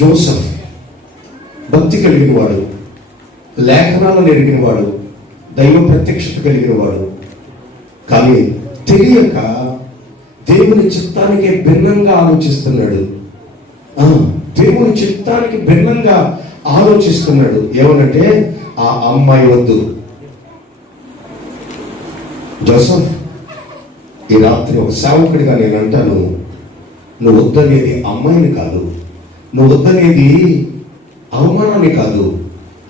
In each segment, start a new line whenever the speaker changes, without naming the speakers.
Joseph భక్తి కలిగిన వాడు లేఖనాలను ఎరిగిన వాడు దైవ ప్రత్యక్షత కలిగిన వాడు కానీ తెలియక దేవుని చిత్తానికి భిన్నంగా ఆలోచిస్తున్నాడు. దేవుని చిత్తానికి భిన్నంగా ఆలోచిస్తున్నాడు. ఏమనంటే ఆ అమ్మాయి వద్దు. జోసఫ్ ఈ రాత్రి ఒక సేవకుడిగా నేను అంటాను నువ్వు వద్దనేది అమ్మాయిని కాదు. నువ్వు వద్దనేది అవమానాన్ని కాదు.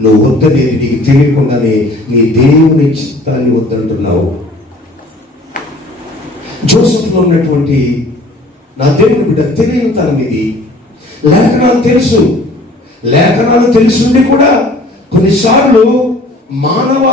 నువ్వు వద్దనేది నీకు తెలియకుండానే నీ దేవుని చిత్తాన్ని వద్దంటున్నావు. జోసఫ్లో ఉన్నటువంటి నా దేవుని బిడ్డ తెలియతనం ఇది. లేఖనాలు తెలుసు. లేఖనాలు తెలుసుండి కూడా కొన్నిసార్లు మానవ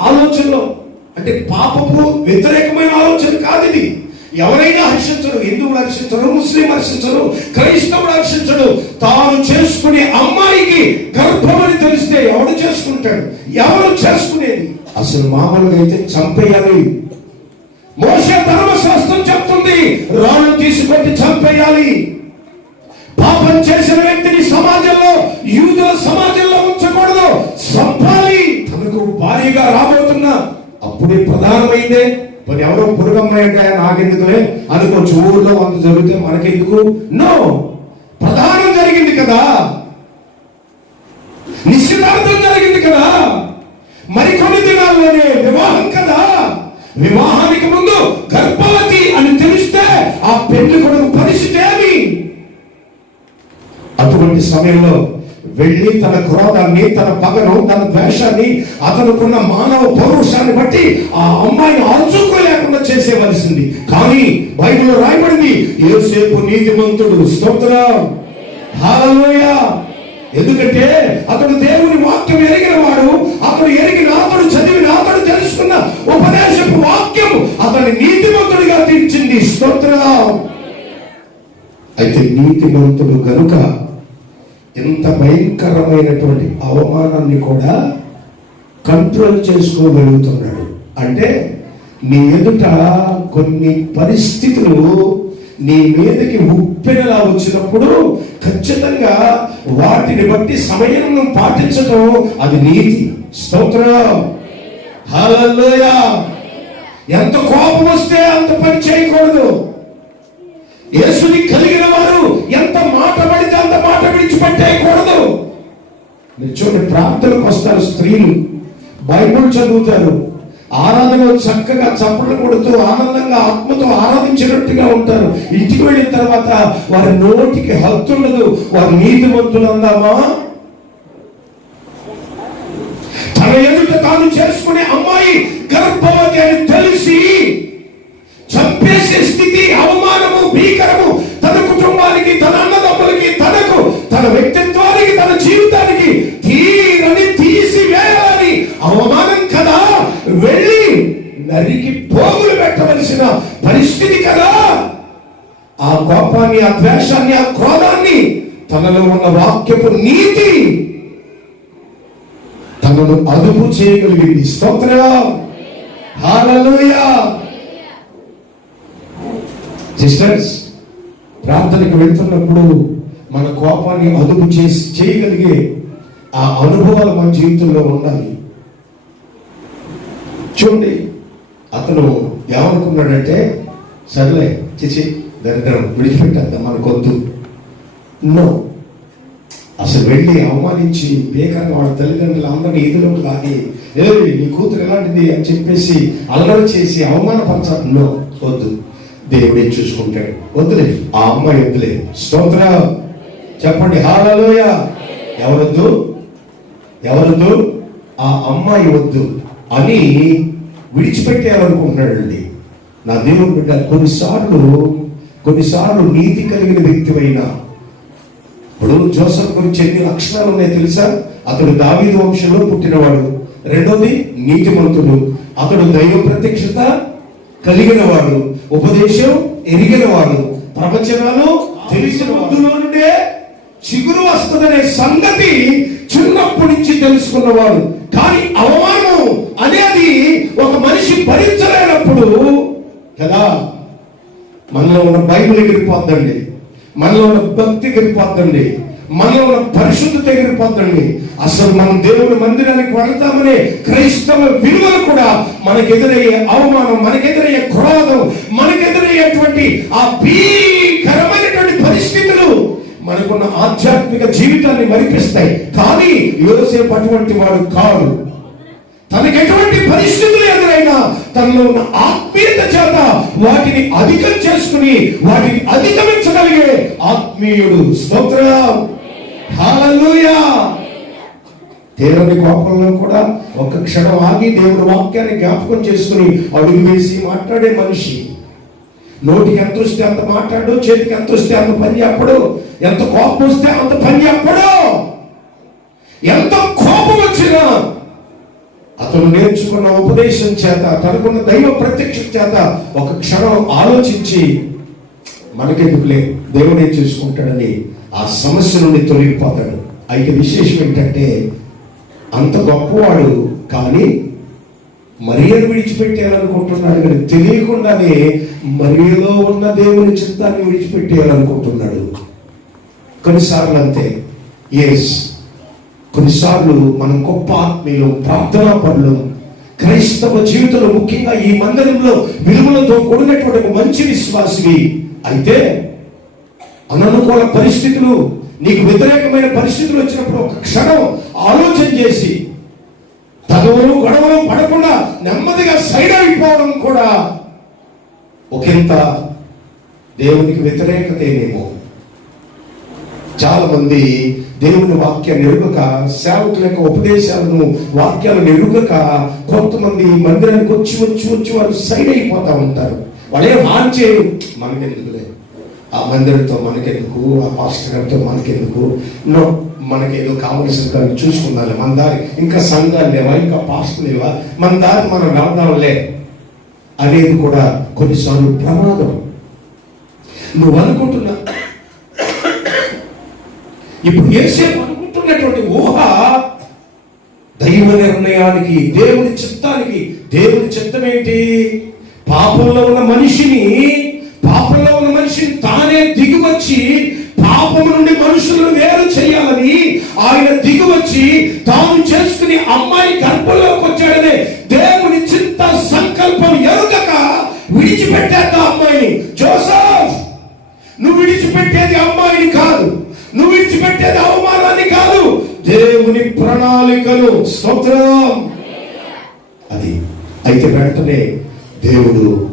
ఆలోచనలో అంటే పాపపు వ్యతిరేకమైన ఆలోచన కాదు ఇది. ఎవరైనా హర్షించరు హిందువులు హర్షించరు ముస్లిం హర్షించరు క్రైస్తవుడు హర్షించడు. తాను చేసుకునే అమ్మాయికి గర్భమని తెలిస్తే ఎవడు చేసుకుంటాడు? ఎవరు చేసుకునేది? అసలు మామూలుగా అయితే చంపేయాలి. మోస ధర్మశాస్త్రం చెప్తుంది రాళ్ళు తీసుకొట్టి చంపేయాలి. పాపం చేసిన వ్యక్తిని సమాజంలో యూదుల సమాజంలో ఉంచకూడదు. చంపాలి. తనకు భారీగా రాబోతున్న అప్పుడే ప్రధానమైందే. మరి ఎవరో పురుగమ్మాయి అంటే నాకెందుకులే? అనుకోవచ్చు ఊర్లో వంద జరిగితే మనకెందుకు? నో ప్రధానం జరిగింది కదా. నిశ్చితార్థం జరిగింది కదా. మరికొన్ని దినాల్లోనే వివాహం కదా. వివాహానికి ముందు గర్భవతి అని తెలిస్తే ఆ పెళ్ళి కొడుకు పరిస్థితి ఏమి? అటువంటి సమయంలో వెళ్ళి తన క్రోధాన్ని తన పగను తన ద్వేషాన్ని అతనుకున్న మానవ పౌరుషాన్ని బట్టి ఆ అమ్మాయిని అరుచుకోలేకుండా చేసేవలసింది కానీ బైబిల్లో రాయబడింది ఏసేపు నీతిమంతుడు. స్తోత్రం. హల్లెలూయా. ఎందుకంటే అతడు దేవుని వాక్యం ఎరిగిన వాడు అతడు ఎరిగిన అతడు చదివిన అతడు తెలుసుకున్న ఉపదేశపు వాక్యం అతని నీతిమంతుడిగా తీర్చింది. స్తోత్రం. అయితే నీతిమంతుడు కనుక భయంకరమైనటువంటి అవమానాన్ని కూడా కంట్రోల్ చేసుకోగలుగుతున్నాడు. అంటే నీ ఎదుట కొన్ని పరిస్థితులు నీ మీదకి ఉప్పెనలా వచ్చినప్పుడు ఖచ్చితంగా వాటిని బట్టి సమయం పాటించడం అది నీతి. స్తోత్రం. హల్లెలూయా. ఎంత కోపం వస్తే అంత పని చేయకూడదు. యేసుని కలిగిన వారు ఎంత మాట అంత మాట విడిచిపెట్టేయకూడదు. చూడండి ప్రార్థనకు వస్తారు స్త్రీలు. బైబుల్ చదువుతారు. ఆరాధనలో చక్కగా చప్పట్లు కొడుతూ ఆనందంగా ఆత్మతో ఆరాధించినట్టుగా ఉంటారు. ఇంటికి వెళ్ళిన తర్వాత వారి నోటికి హత్తుండదు వారి నీతిమంతులు అందామా? తన ఎదుట తాను చేసుకునే అమ్మాయి గర్భవతి అని తెలిసి చంపేసే స్థితి అవమానము భీకరము తన కుటుంబానికి తన అన్న తన వ్యక్తిత్వానికి తన జీవితానికి తీరని తీసి వేయాలని అవమానం కదా. వెళ్ళి నరికి పోగులు పెట్టవలసిన పరిస్థితి కదా. ఆ కోపాన్ని ఆ ద్వేషాన్ని ఆ క్రోధాన్ని తనలో ఉన్న వాక్యపు నీతి తనను అదుపు చేయగలిగింది. స్తోత్రం సిస్టర్స్ ప్రార్థనకు వెళ్తున్నప్పుడు మన కోపాన్ని అదుపు చేసి చేయగలిగే ఆ అనుభవాలు మన జీవితంలో ఉండాలి. చూడండి అతను ఏమనుకున్నాడంటే సర్లే చేసి దరిద్రం విడిచిపెట్టద్దాం మనకొద్దు నో. అసలు వెళ్ళి అవమానించి బేకరంగా వాళ్ళ తల్లిదండ్రులు అందరినీ ఎదురు లాగి ఏ నీ కూతురు ఎలాంటిది? అని చెప్పేసి అల్లరి చేసి అవమానపరచాలి. నో వద్దు. దేవుడే చూసుకుంటాడు. వద్దులే ఆ అమ్మాయి వద్దులే. స్తోత్ర. చెప్పండి హాలలోయ. ఎవరొద్దు? ఎవరొద్దు? ఆ అమ్మాయి వద్దు అని విడిచిపెట్టేయాలనుకుంటున్నాడండి నా దేవుని బిడ్డ కొన్నిసార్లు కొన్నిసార్లు నీతి కలిగిన వ్యక్తివైన ఇప్పుడు జోసఫ్ గురించి ఎన్ని లక్షణాలు ఉన్నాయో తెలుసా? అతడు దావీదు వంశంలో పుట్టినవాడు. రెండోది నీతిమంతుడు. అతడు దైవ ప్రత్యక్షత కలిగిన వాడు ఉపదేశం ఎరిగిన వాడు ప్రవచనాలు తెలిసిన వద్దులో నుండే చిగురు వస్తుందనే సంగతి చిన్నప్పటి నుంచి తెలుసుకున్నవాడు. కానీ అవమానం అనేది ఒక మనిషి భరించలేనప్పుడు కదా మనలో ఉన్న బైబిల్ ఎగిరిపోద్దండి. మనలో ఉన్న భక్తి ఎగిరిపోద్దండి. మనలో ఉన్న పరిశుద్ధత ఎగిరిపోద్దండి. అసలు మనం దేవుని మందిరానికి వెళ్తామనే క్రైస్తవ విలువలు కూడా మనకెదురయ్యే అవమానం మనకెదురయ్యే క్రోధం మనకెదురయ్యేటువంటి ఆ భీకరమైనటువంటి పరిస్థితులు మనకున్న ఆధ్యాత్మిక జీవితాన్ని మరిపిస్తాయి. కానీ యోసేపు అటువంటి వాడు కాదు తనకి ఎటువంటి పరిస్థితులు ఎదురైనా తనలో ఉన్న ఆత్మీయత చేత వాటిని అధికం చేసుకుని వాటిని అధిగమించగలిగే ఆత్మీయుడు స్తోత్రం. హల్లెలూయా. దేవుని కోపంలో కూడా ఒక క్షణం ఆగి దేవుడు వాక్యాన్ని జ్ఞాపకం చేసుకుని అడుగు వేసి మాట్లాడే మనిషి. నోటికి ఎంత వస్తే అంత మాట్లాడు చేతికి ఎంత వస్తే అంత పని చెప్పడు ఎంత కోపం వస్తే అంత పని చెప్పడు ఎంత కోపం వచ్చినా అతను నేర్చుకున్న ఉపదేశం చేత తనకున్న దైవ ప్రత్యక్ష చేత ఒక క్షణం ఆలోచించి మనకెందుకులే దేవుడే చూసుకుంటాడని ఆ సమస్య నుండి తొలగిపోతాడు. అయితే విశేషం ఏంటంటే అంత గొప్పవాడు కానీ మరియను విడిచిపెట్టేయాలనుకుంటున్నాడు కానీ తెలియకుండానే మరియలో ఉన్న దేవుని చిత్తాన్ని విడిచిపెట్టేయాలనుకుంటున్నాడు. కొన్నిసార్లు అంతే. ఎస్ కొన్నిసార్లు మనం గొప్ప ఆత్మీయులు ప్రార్థనా పనులు క్రైస్తవ జీవితంలో ముఖ్యంగా ఈ మందిరంలో విలువలతో కూడినటువంటి ఒక మంచి విశ్వాసివి అయితే అననుకూల పరిస్థితులు నీకు వ్యతిరేకమైన పరిస్థితులు వచ్చినప్పుడు ఒక క్షణం ఆలోచన చేసి తగవలు గొడవలు పడకుండా నెమ్మదిగా సైడ్ అయిపోవడం కూడా ఒకంత దేవునికి వ్యతిరేకతేనేమో చాలా మంది దేవుని వాక్యాన్ని ఎరుగక సేవకుల యొక్క ఉపదేశాలను వాక్యాలను ఎరుగక కొంతమంది మందిరానికి వచ్చి వచ్చి వచ్చి వారు సైడ్ అయిపోతూ ఉంటారు. వాళ్ళు ఏం హాన్ చేయరు మనకెందుకులే ఆ మందిరంతో మనకెందుకు? ఆ పాస్టర్ గారితో మనకెందుకు? నో ఏదో కావలసిన దాన్ని చూసుకుందాలి. మన దారి ఇంకా సంఘాలు లేవా? ఇంకా పాస్టర్ లేవా? మన దారి మనం వెళ్దాంలే అనేది కూడా కొన్నిసార్లు ప్రమాదం. నువ్వు అనుకుంటున్నా ఇప్పుడు ఏసేపు అనుకుంటున్నటువంటి ఊహ దైవ నిర్ణయానికి దేవుని చిత్తానికి. దేవుని చిత్తం ఏంటి పాపంలో ఉన్న మనిషిని పాపంలో ఉన్న మనిషిని తానే దిగివచ్చి పాపం నుండి మనుషులను వేరు చేయాలని ఆయన దిగివచ్చి తాను చేసుకుని అమ్మాయి గర్భంలోకి వచ్చాడనే దేవుని చింత సంకల్పం ఎరుగక విడిచిపెట్టేద్దా అమ్మాయిని? జోసఫ్ నువ్వు విడిచిపెట్టేది అమ్మాయిని కాదు. నువ్వు విడిచిపెట్టేది అవమానాన్ని కాదు. దేవుని ప్రణాళికలు స్తోత్రం. అది అయితే వెంటనే దేవుడు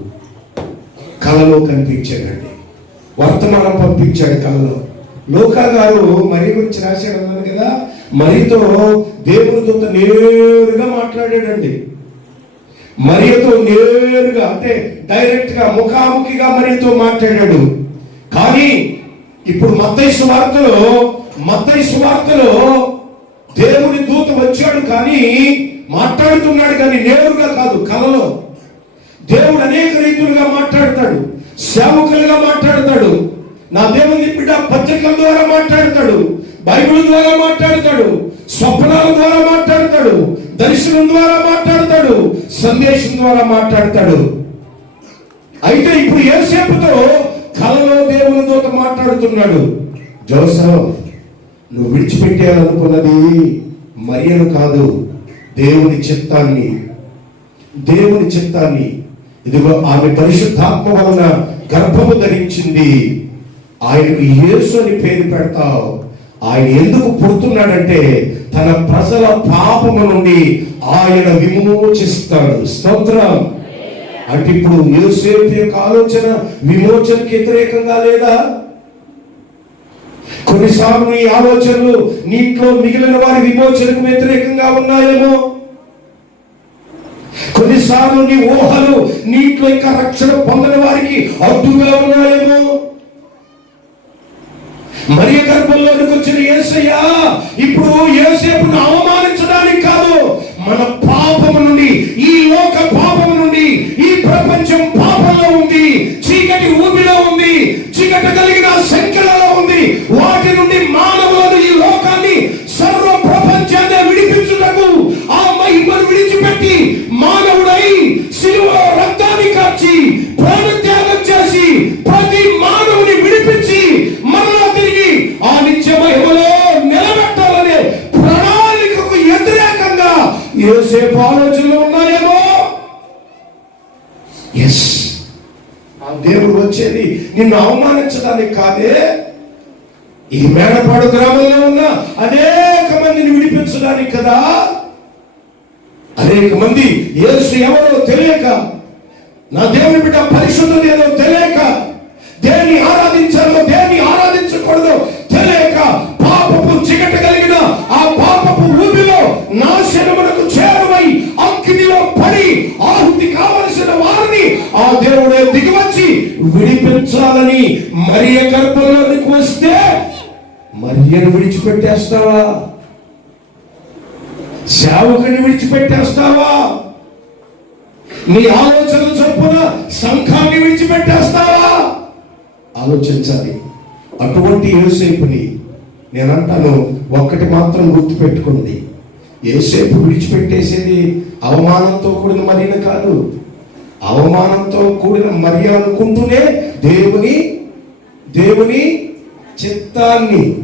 కళలో కనిపించాడండి. వర్తమానం పంపించాడు కళలో లోకా గారు మరి గురించి రాశాడు అన్నాను కదా మరితో దేవుని దూత నేరుగా మాట్లాడాడండి. మరియతో నేరుగా అంటే డైరెక్ట్గా ముఖాముఖిగా మరియతో మాట్లాడాడు. కానీ ఇప్పుడు మత్తై సువార్తలో మత్తై సువార్తలో దేవుని దూత వచ్చాడు కానీ మాట్లాడుతున్నాడు కానీ నేరుగా కాదు కలలో. దేవుడు అనేక రీతులుగా సేవకులుగా మాట్లాడతాడు. నా దేవుని బిడ్డ పత్రికల ద్వారా మాట్లాడతాడు. బైబిల్ ద్వారా మాట్లాడతాడు. స్వప్నాల ద్వారా మాట్లాడతాడు. దర్శనం ద్వారా మాట్లాడతాడు. సందేశం ద్వారా మాట్లాడతాడు. అయితే ఇప్పుడు ఏసేపుతో కలలో దేవుని దూత మాట్లాడుతున్నాడు. జోసఫ్ నువ్వు విడిచిపెట్టేయాలనుకున్నది మరియను కాదు దేవుని చిత్తాన్ని. దేవుని చిత్తాన్ని. ఇదిగో ఆమె పరిశుద్ధాత్మ వలన గర్భము ధరించింది. ఆయనకు యేసు అని పేరు పెడతావు. ఆయన ఎందుకు పుడుతున్నాడంటే తన ప్రజల పాపము నుండి ఆయన విమోచిస్తాడు. స్తోత్రం. అంటే ఇప్పుడు యోసేపు యొక్క ఆలోచన విమోచనకి వ్యతిరేకంగా లేదా? కొన్నిసార్లు ఈ ఆలోచనలు నీట్లో మిగిలిన వారి విమోచనకు వ్యతిరేకంగా ఉన్నాయేమో? కొన్నిసార్లు నీ ఊహలు నీట్లో ఇంకా రక్షణ పొందని వారికి అడ్డుగా ఉన్నాయేమో? మరి గర్భంలోనికి వచ్చిన యేసయ్య ఇప్పుడు ఏసేపును అవమానించడానికి కాదు మన పాపం నుండి ఈ లోక పాపం నుండి ఈ ప్రపంచం పాపంలో ఉంది చీకటి ఊపిలో ఉంది చీకటి కలిగిన సంఖ్యలలో ఉంది వాటి నుండి మానవులను ఈ లోకాన్ని సర్వ మార్చి ప్రాణత్యాగం చేసి ప్రతి మానవుని విడిపించి మరలా తిరిగి ఆ నిత్య మహిమలో నిలబెట్టాలనే ప్రణాళికకు వ్యతిరేకంగా ఏసేపు ఆలోచనలు ఉన్నాయేమో ఎస్ ఆ దేవుడు వచ్చేది నిన్ను అవమానించడానికి కాదే. ఈ మేడపాడు గ్రామంలో ఉన్న అనేక మందిని విడిపించడానికి కదా. అనేక మంది ఏసు ఎవరో తెలియక నా దేవుని బిడ్డ పరిశుద్ధం ఏదో తెలియక దేన్ని ఆరాధించాలో దేన్ని ఆరాధించకూడదో తెలియక పాపపు చికట కలిగిన ఆ పాపపు ఊపిలో నాశనమునకు చేరువై అగ్నిలో పడి ఆహుతి కావలసిన వారిని ఆ దేవుడే దిగివచ్చి విడిపించాలని మరియ గర్భంలోనికి వస్తే మరియను విడిచిపెట్టేస్తావా? సేవకుని విడిచిపెట్టేస్తావా? నీ ఆలోచన చొప్పున సంఘాన్ని విడిచిపెట్టేస్తావా? ఆలోచించాలి. అటువంటి ఏసేపుని నేనంటాను ఒక్కటి మాత్రం గుర్తుపెట్టుకోండి. ఏసేపు విడిచిపెట్టేసేది అవమానంతో కూడిన మరియన కాదు. అవమానంతో కూడిన మరి అనుకుంటూనే దేవుని దేవుని చిత్తాన్ని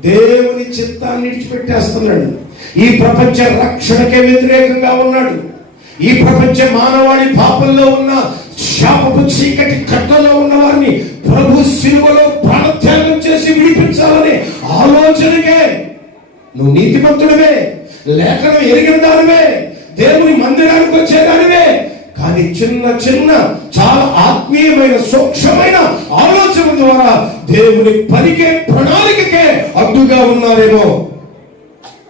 దేవుని చిత్తాన్ని విడిచిపెట్టేస్తున్నాడు. ఈ ప్రపంచ రక్షణకే వ్యతిరేకంగా ఉన్నాడు. ఈ ప్రపంచ మానవాళి పాపంలో ఉన్న శాపపు చీకటి కట్టలో ఉన్న వారిని ప్రభు శిలువలో ప్రాణత్యాగం చేసి విడిపించాలనే ఆలోచనకే నువ్వు నీతిమంతుడివే లేఖనం ఎరిగిన దానివే దేవుని మందిరానికి వచ్చేదానివే కానీ చిన్న చిన్న చాలా ఆత్మీయమైన సూక్ష్మమైన ఆలోచన ద్వారా దేవుని పనికే ప్రణాళికకే అడ్డుగా ఉన్నారేమో.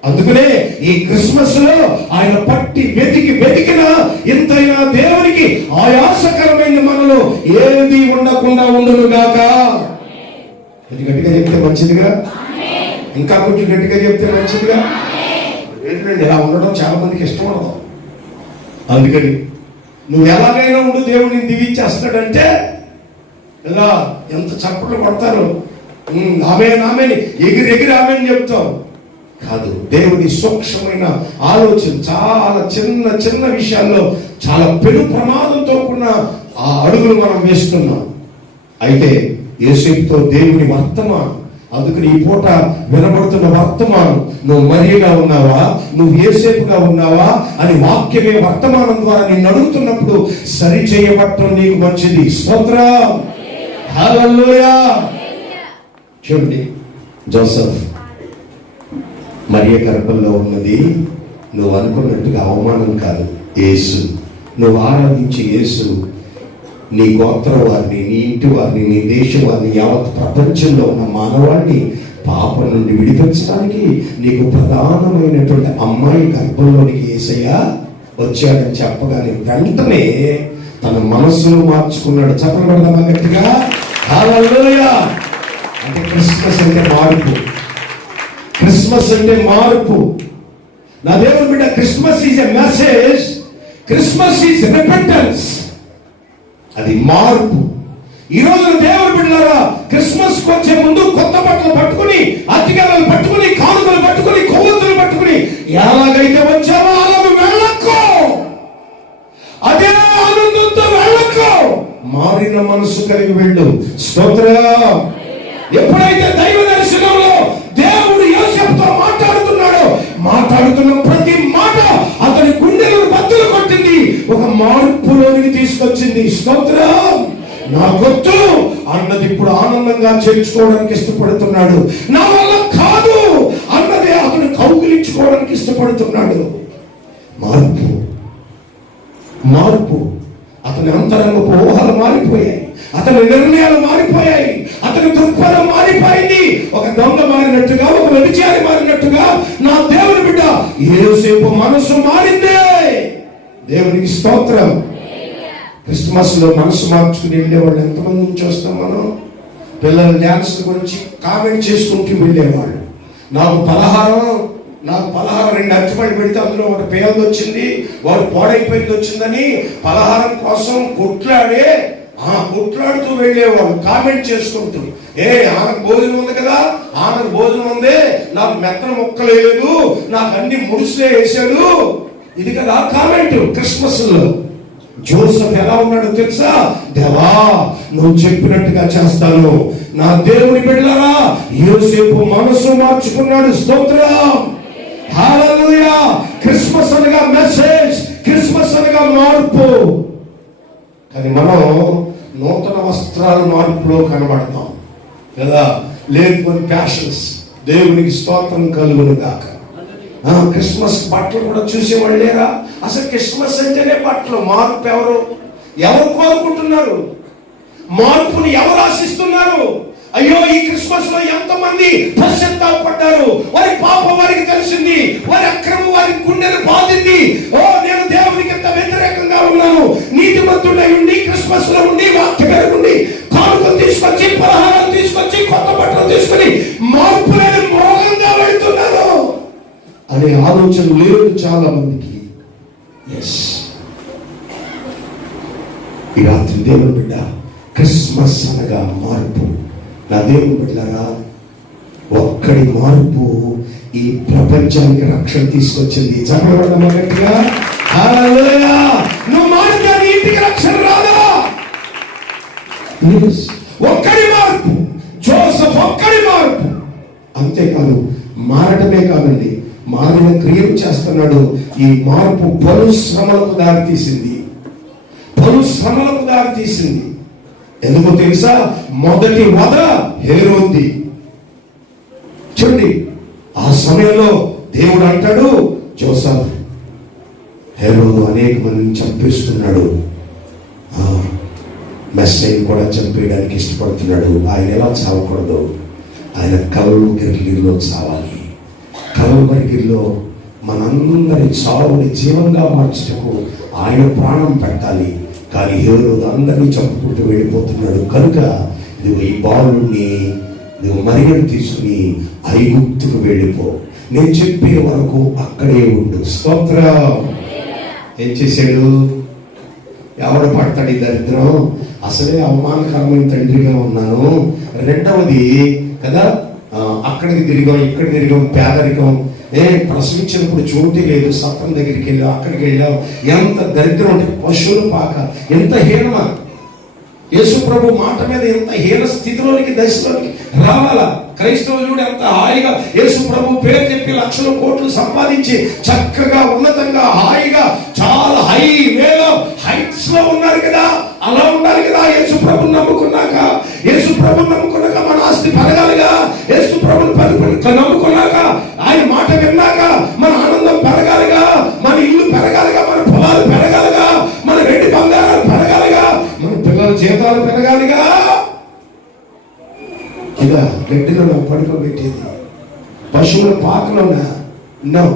అందుకనే ఈ క్రిస్మస్లో ఆయన పట్టి వెతికి వెతికిన ఇంతైనా దేవునికి ఆయాసకరమైన మనలో ఏది ఉండకుండా ఉండును గాక. అది గట్టిగా చెప్తే మంచిదిగా? ఇంకా కొంచెం గట్టిగా చెప్తే మంచిదిగా? ఏంటంటే ఇలా ఉండడం చాలా మందికి ఇష్టం ఉండదు అందుకని నువ్వు ఎలాగైనా ఉండు దేవుడిని దివిచ్చేస్తాడంటే ఇలా ఎంత చప్పట్లు కొడతారు? ఆమె ఆమెని ఎగిరి ఎగిరి ఆమెని చెప్తావు కాదు. దేవుని సూక్ష్మమైన ఆలోచన చాలా చిన్న చిన్న విషయాల్లో చాలా పెను ప్రమాదంతో కూడిన ఆ అడుగులు మనం వేస్తున్నాం. అయితే యేసేపుతో దేవుని వర్తమానం అందుకని ఈ పూట వినబడుతున్న వర్తమానం నువ్వు మరియగా ఉన్నావా? నువ్వు ఏసేపుగా ఉన్నావా? అని వాక్యమే వర్తమానం ద్వారా నిన్ను అడుగుతున్నప్పుడు సరి చేయబట్టం నీకు మంచిది. స్తోత్రం. చూడండి జోసఫ్ మరియ గర్భంలో ఉన్నది. నువ్వు అనుకున్నట్టుగా అవమానం కాదు. యేసు. నువ్వు ఆరాధించే యేసు. నీ గోత్రం వారిని నీ ఇంటి వారిని నీ దేశం వారిని యావత్ ప్రపంచంలో ఉన్న మానవాడిని పాపం నుండి విడిపించడానికి నీకు ప్రధానమైనటువంటి అమ్మాయి గర్భంలోనికి ఏసయ్య వచ్చాడని చెప్పగానే వెంటనే తన మనస్సును మార్చుకున్నాడు. చెప్పబడదామా గట్టిగా. అంటే క్రిస్మస్ అంటే మార్పు క్రిస్మస్ అంటే మార్పు. నా దేవుని బిడ్డ Christmas is a message Christmas is repentance అది మార్పు. ఈ రోజు దేవుని బిడ్డలారా క్రిస్మస్ వచ్చే ముందు కొత్త బట్టలు పట్టుకుని అతిగలలు పట్టుకుని కానుకలు పట్టుకుని కొవ్వొత్తులు పట్టుకుని ఎలాగైతే వచ్చావో అలాగ వెళ్ళకో. అదే ఆనందంతో వెళ్ళకో. మారిన మనసు కలిగి వెళ్ళు. స్తోత్ర. ఎప్పుడైతే దైవ దర్శనంలో దేవుడు మాట్లాడుతున్న ప్రతి మాట అతని గుండెలను బద్దలు కొట్టింది. ఒక మార్పులోనికి తీసుకొచ్చింది. స్తోత్రం. నా గొత్తు అన్నది ఇప్పుడు ఆనందంగా చేర్చుకోవడానికి ఇష్టపడుతున్నాడు. నా వల్ల కాదు అన్నది అతను కౌగిలించుకోవడానికి ఇష్టపడుతున్నాడు. మార్పు. మార్పు. అతని అంతరంగ ఊహలు మారిపోయాయి. అతని నిర్ణయాలు మారిపోయాయి. అతని దృక్పథం మారిపోయింది. ఒక దొంగ మారినట్టుగా ఒక వ్యభిచారి మారినట్టుగా నా దేవుని బిడ్డ ఏసేపు మనసు మారిందే. దేవునికి స్తోత్రం. క్రిస్మస్లో మనసు మార్చుకుని వెళ్ళేవాళ్ళు ఎంతమంది నుంచి వస్తాం మనం? పిల్లల డ్యాన్స్ గురించి కామెంట్ చేసుకుంటూ వెళ్ళేవాళ్ళు. నాకు పలహారం నాకు పలహారం రెండు అరటిపండు పెడితే అందులో ఒకటి పేదది వచ్చింది. వాడు పాడైపోయింది వచ్చిందని పలహారం కోసం కొట్లాడే ఆ కొట్లాడుతూ వెళ్ళేవాళ్ళు కామెంట్ చేసుకుంటూ ఏ ఆమెకు భోజనం ఉంది కదా? ఆమెకు భోజనం ఉంది? నాకు మెత్తన మొక్కలేదు నాకు అన్ని ముడుసులే వేసాడు ఇది కదా కామెంట్ క్రిస్మస్లో జోసఫ్ ఎలా ఉన్నాడో తెలుసా? దేవా నువ్వు చెప్పినట్టుగా చేస్తాను. నా దేవుని బిడ్డలారా యోసేపు మనసు మార్చుకున్నాడు. స్తోత్రం. క్రిస్మస్ అనగా మెసేజ్ క్రిస్మస్ అనగా మార్పు. కానీ మనం నూతన వస్త్రాల మార్పులో కనబడతాం. కదా? లేకపోతే ప్యాషన్స్ దేవునికి స్తోత్రం కలుగును గాక క్రిస్మస్ బట్టలు కూడా చూసేవాళ్ళు లేరా? అసలు క్రిస్మస్ అంటేనే బట్టలు. మార్పు ఎవరు? ఎవరు కోరుకుంటున్నారు? మార్పుని ఎవరు ఆశిస్తున్నారు? అయ్యో ఈ క్రిస్మస్లో ఎంతమంది పశ్చాత్తాపడ్డారు? వారి పాపం వారికి తెలిసింది వారి అక్రమం వారి గుండెను బాధింది. ఓ నేను దేవునికి ఎంత వ్యతిరేకంగా ఉన్నాను? నీతిమంతుడై ఉండి క్రిస్మస్లో ఉండి వాక్య ఉండి కానుకలు తీసుకొచ్చి పలహారాలు తీసుకొచ్చి కొత్త బట్టలు తీసుకొని మార్పు లేని మోహంగా వెళ్తున్నారు. అనే ఆలోచన లేదు చాలా మందికి ఎస్ ఈ రాత్రి దేవుని బిడ్డ క్రిస్మస్ అనగా మార్పు. నా దేవుని బిడ్డలారా ఒక్కడి మార్పు ఈ ప్రపంచానికి రక్షణ తీసుకొచ్చింది. నువ్వు మారితే నీ ఇంటికి రక్షణ రాదా? Yes. ఒక్కడి మార్పు జోసఫ్ ఒక్కడి మార్పు. అంతేకాదు మారటమే కాదండి మారిన క్రియలు చేస్తున్నాడు. ఈ మార్పు పలు శ్రమలకు దారితీసింది. పలు శ్రమలకు దారితీసింది. ఎందుకు తెలుసా? మొదటి వద హేరోంది చూడండి ఆ సమయంలో దేవుడు అంటాడు జోసఫ్ హేరోదు అనేక మందిని చంపేస్తున్నాడు. మెస్సేజ్ కూడా చంపేయడానికి ఇష్టపడుతున్నాడు. ఆయన ఎలా చావకూడదు? ఆయన కలలు గిరిలో చావాలి. కలలు గిరిలో మనందరి చావుని జీవంగా మార్చటకు ఆయన ప్రాణం పెట్టాలి. కానీ హేరోదు అందరినీ చంపుకుంటూ వెళ్ళిపోతున్నాడు. కనుక నువ్వు ఈ బాలుని నువ్వు మరియం తీసుకుని ఐగుప్తుకు వెళ్ళిపో. నేను చెప్పే వరకు అక్కడే ఉండు. స్తోత్ర. ఏం చేశాడు? ఎవడు పడతాడు ఈ దరిద్రం? అసలే అవమానకరమైన తండ్రిగా ఉన్నాను. రెండవది కదా? అక్కడికి తిరిగాం ఇక్కడ తిరిగాం పేదరికం. ఏ ప్రసవించినప్పుడు చోటు లేదు సత్రం దగ్గరికి వెళ్ళి అక్కడికి వెళ్ళావు. ఎంత దరిద్రం అంటే పశువుల పాక ఎంత హీనమా. యేసు ప్రభు మాట మీద ఎంత హీన స్థితిలోనికి దశలోనికి రావాలా? క్రైస్తవులు చూడు ఎంత హాయిగా యేసు ప్రభు పేరు చెప్పి లక్షల కోట్లు సంపాదించి చక్కగా ఉన్నతంగా హాయిగా చాలా హై వేలో హైట్స్లో ఉన్నారు కదా? అలా ఉండాలి కదా యేసు ప్రభు నమ్ముకున్నాక? యేసు ప్రభు నమ్ముకున్నాక పశువుల పాకలోన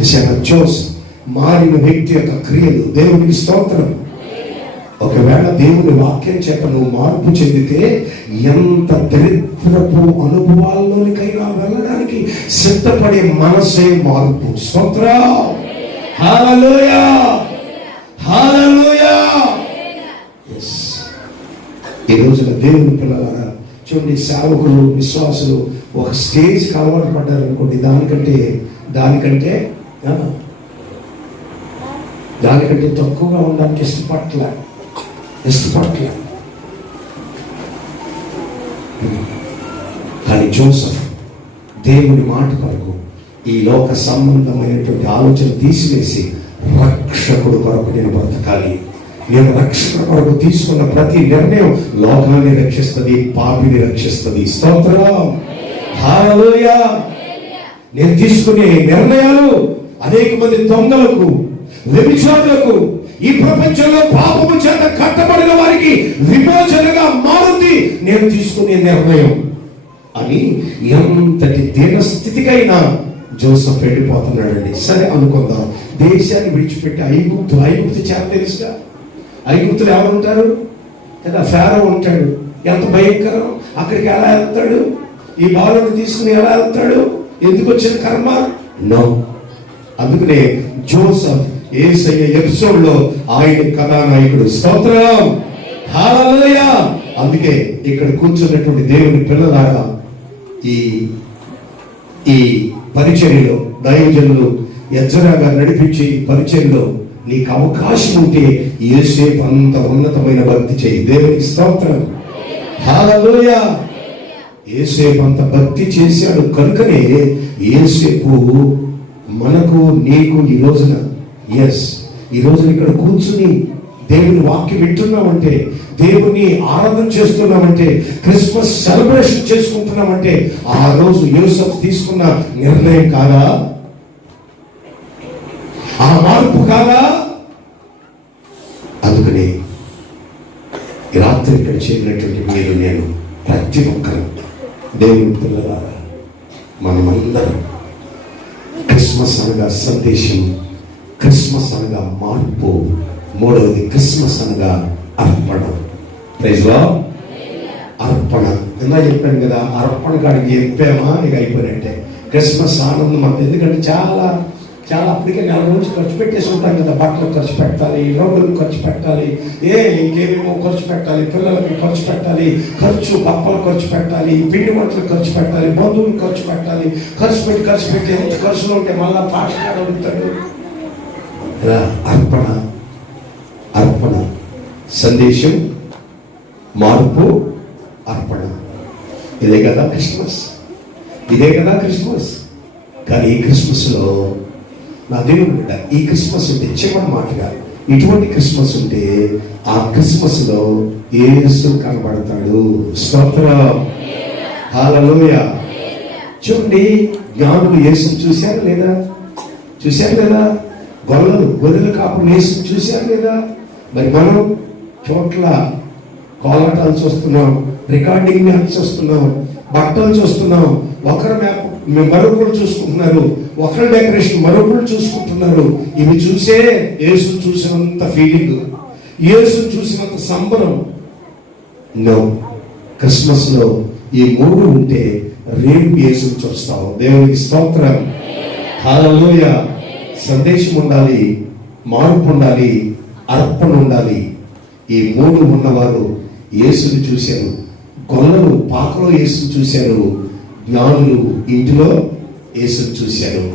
నో జోస్ మారిన వ్యక్తి యొక్క క్రియలు దేవునికి స్తోత్రం. ఒకవేళ దేవుని వాక్యం చేత నువ్వు మార్పు చెందితే ఎంత దరిద్రపు అనుభవాల్లోనికైనా వెళ్ళడానికి సిద్ధపడే మనసే మార్పు. స్తోత్ర. ఈ రోజున దేవుని పిల్లలారా చూడండి సేవకులు విశ్వాసులు ఒక స్టేజ్కి అలవాటు పడ్డారు అనుకోండి. దానికంటే దానికంటే దానికంటే తక్కువగా ఉండడానికి ఇష్టపడలే ఇష్టపడలే కానీ జోసఫ్ దేవుని మాట కొరకు ఈ లోక సంబంధమైనటువంటి ఆలోచన తీసివేసి రక్షకుడు కొరకు నేను బ్రతకాలి నేను రక్షణ కొరకు తీసుకున్న ప్రతి నిర్ణయం లోకాన్ని రక్షిస్తుంది పాపిని రక్షిస్తుంది. స్తోత్రం. హల్లెలూయా. నేను తీసుకునే నిర్ణయాలు అనేక మంది దొంగలకు వ్యభిచారులకు ఈ ప్రపంచంలో పాపము చేత కట్టబడిన వారికి విమోచనగా మారుంది. నేను తీసుకునే నిర్ణయం అని ఎంతటి దీనస్థితికైనా జోసఫ్ వెళ్ళిపోతున్నాడండి. సరే అనుకుందాం. దేశాన్ని విడిచిపెట్టి ఐగుప్తు ఐగుప్తు చేత తెలుసుగా? ఐగుప్తులు ఎవరు ఉంటారు కదా ఫారో ఉంటాడు. ఎంత భయంకరం. అక్కడికి ఎలా వెళ్తాడు? ఈ బాలుని తీసుకుని ఎలా వెళ్తాడు? ఎందుకు వచ్చిన కర్మ? నో. అందుకనే జోసఫ్ ఏసయ్య ఎపిసోడ్లో ఆయన కథానాయకుడు. స్తోత్రం. అందుకే ఇక్కడ కూర్చున్నటువంటి దేవుని పిల్లలారా ఈ ఈ పరిచర్యలో దైవజనులు ఎజ్జరాగా నడిపించి ఈ పరిచర్యలో నీకు అవకాశం ఉంటే ఏసేపు అంత ఉన్నతమైన భక్తి చేయి దేవునికి స్తోత్రం. హాలలోయ ఏసేపు అంత భక్తి చేశాడు. కనుకనే ఏసేపు మనకు నీకు ఈ రోజున ఎస్ ఈ రోజున ఇక్కడ కూర్చుని దేవుని వాక్యం వింటున్నామంటే దేవుని ఆరాధన చేస్తున్నామంటే క్రిస్మస్ సెలబ్రేషన్ చేసుకుంటున్నామంటే ఆ రోజు యూసఫ్ తీసుకున్న నిర్ణయం కాదా? ఆ మార్పు కాదా? అందుకని రాత్రి ఇక్కడ చేరినటువంటి మీరు నేను ప్రతి ఒక్కరు దేవుని పిల్లలారా మనమందరం క్రిస్మస్ అనగా సందేశం క్రిస్మస్ అనగా మార్పు మూడవది క్రిస్మస్ అనగా అర్పణ. ప్రైజ్లో అర్పణ. ఇందా చెప్పాను కదా అర్పణ కాడికి చెప్పామా? ఇక అయిపోయినట్టే. క్రిస్మస్ ఆనందం అంత. ఎందుకంటే చాలా చాలా అప్పటికే నెల నుంచి ఖర్చు పెట్టేసి ఉంటాం కదా బట్టలు ఖర్చు పెట్టాలి రోడ్లకు ఖర్చు పెట్టాలి ఏ ఇంకేమేమో ఖర్చు పెట్టాలి పిల్లలకి ఖర్చు పెట్టాలి ఖర్చు బప్పలు ఖర్చు పెట్టాలి పిండి వంటలు ఖర్చు పెట్టాలి బంధువులు ఖర్చు పెట్టాలి ఖర్చు పెట్టి ఖర్చు పెట్టి ఎంత ఖర్చులు ఉంటే మళ్ళీ పాఠశాల అడుగుతాడు. అర్పణ అర్పణ సందేశం మార్పు అర్పణ. ఇదే కదా క్రిస్మస్. ఇదే కదా క్రిస్మస్. కానీ ఈ క్రిస్మస్లో నా దేవుని బిడ్డ ఈ క్రిస్మస్ ఉంటే చివరి మాటగా ఇటువంటి క్రిస్మస్ ఉంటే ఆ క్రిస్మస్లో ఏసు కనబడతాడు. స్తోత్రం. హాలలోయ చూడండి జ్ఞానులు యేసుని చూశారు లేదా? చూశారు లేదా? గొల్లలు గొర్రెలు కాపులు యేసుని చూశారు లేదా? మరి మనం చోట్ల కోలాటాలు చూస్తున్నాం రికార్డింగ్ మ్యాప్ చూస్తున్నాం బట్టలు చూస్తున్నాం ఒకరి మ్యాప్ మరొకరు చూసుకుంటున్నారు. ఒకరి డెకరేషన్ మరొకరు చూసుకుంటున్నారు. ఇవి చూసే యేసు చూసినంత ఫీలింగ్ యేసు చూసినంత సంబరం. నో క్రిస్మస్లో ఈ మూడు ఉంటే రేపు యేసుని చూస్తాం దేవునికి స్తోత్రం. హాలలోయ సందేశం ఉండాలి మార్పు ఉండాలి అర్పణ ఉండాలి. ఈ మూడు ఉన్నవారు యేసుని చూశారు. గొల్లలు పాకలో యేసుని చూశారు. జ్ఞానులు ఇంటిలో యేసును చూశారు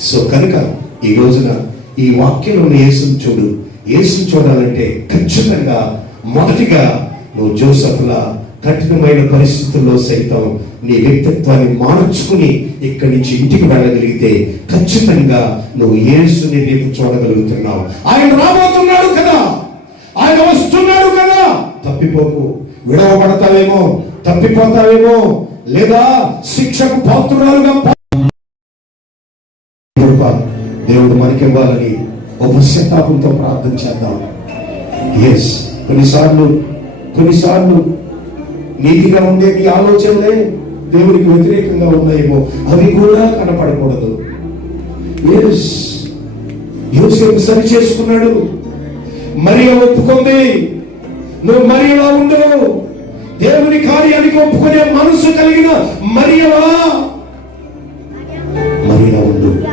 సో కనుక ఈ రోజున ఈ వాక్యంలో ఉన్న చూడు. యేసును చూడాలంటే ఖచ్చితంగా మొదటిగా నువ్వు జోసఫ్లా కఠినమైన పరిస్థితుల్లో సైతం నీ వ్యక్తిత్వాన్ని మార్చుకుని ఇక్కడి నుంచి ఇంటికి వెళ్ళగలిగితే ఖచ్చితంగా నువ్వు యేసుని రేపు చూడగలుగుతున్నావు. ఆయన రాబోతున్నాడు కదా. ఆయన వస్తున్నాడు కదా. తప్పిపోకు. విడవబడతావేమో. తప్పిపోతావేమో. లేదా శిక్షకు పాత్రురాలుగా కృప దేవుడు మనకివ్వాలని ఒక పశ్చాత్తాపంతో ప్రార్థన చేద్దాం. ఎస్ కొన్నిసార్లు కొన్నిసార్లు నీతిగా ఉండే నీ ఆలోచనలే దేవుడికి వ్యతిరేకంగా ఉన్నాయేమో అవి కూడా కనపడకూడదు. ఎస్ యోసేపు సరి చేసుకున్నాడు. మరియ ఒప్పుకుంది. నువ్వు మరియలా ఉండవు దేవుని కార్యానికి ఒప్పుకునే మనసు కలిగిన మరియవా? మరియలా ఉండు.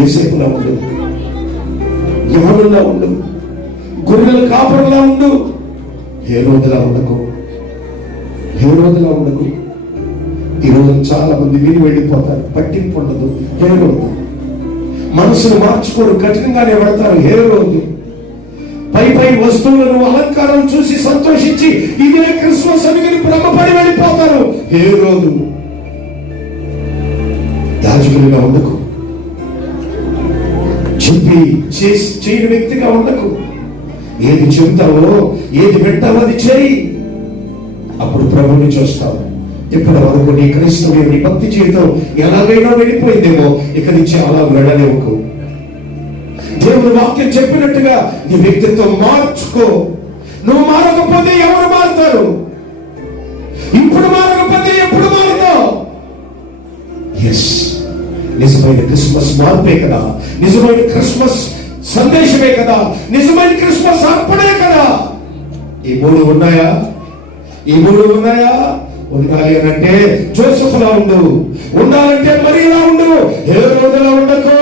ఏసేపులా ఉండు. జ్ఞానులా ఉండు. గొర్రెల కాపురలా ఉండు. ఏ రోజులా ఉండకు. ఏ రోజులా ఉండకు ఈరోజు చాలా మంది విని వెళ్ళిపోతారు. పట్టింపు ఉండదు. ఏ రోజు మనసును మార్చుకోరు. కఠినంగానే పడతారు. ఏ రోజు పై పై వస్తువులను అలంకారం చూసి సంతోషించి ఇదే క్రిస్మస్ అని భ్రమపడి వెళ్ళిపోతారు. ఏ రోజు? దాచుకునిగా ఉండకు. చెప్పి చేసి చేయని వ్యక్తిగా ఉండకు. ఏది చెబుతావో ఏది పెట్టావో అది చేయి. అప్పుడు ప్రభుని చూస్తావు. ఇప్పటి వరకు నీ క్రైస్తవ్యం నీ భక్తి జీవితం ఎలాగైనా వెళ్ళిపోయిందేమో ఇక నుంచి అలా వెళ్ళలేవుకు దేవుని వాక్యం చెప్పినట్టుగా నీ వ్యక్తిత్వం మార్చుకో. నువ్వు మారకపోతే ఎవరు మారుతారు? ఇప్పుడు మారకపోతే ఎప్పుడు మారుతావు? ఎస్ నిజమైన క్రిస్మస్ మార్పే కదా. నిజమైన క్రిస్మస్ సందేశమే కదా. నిజమైన క్రిస్మస్ అర్పణే కదా. ఈ మూడు ఉన్నాయా? ఈ మూడు ఉన్నాయా? ఉండాలి అని అంటే జోసఫ్లా ఉండు. ఉండాలంటే మరీలా ఉండు. ఏ రోజులా ఉండకు.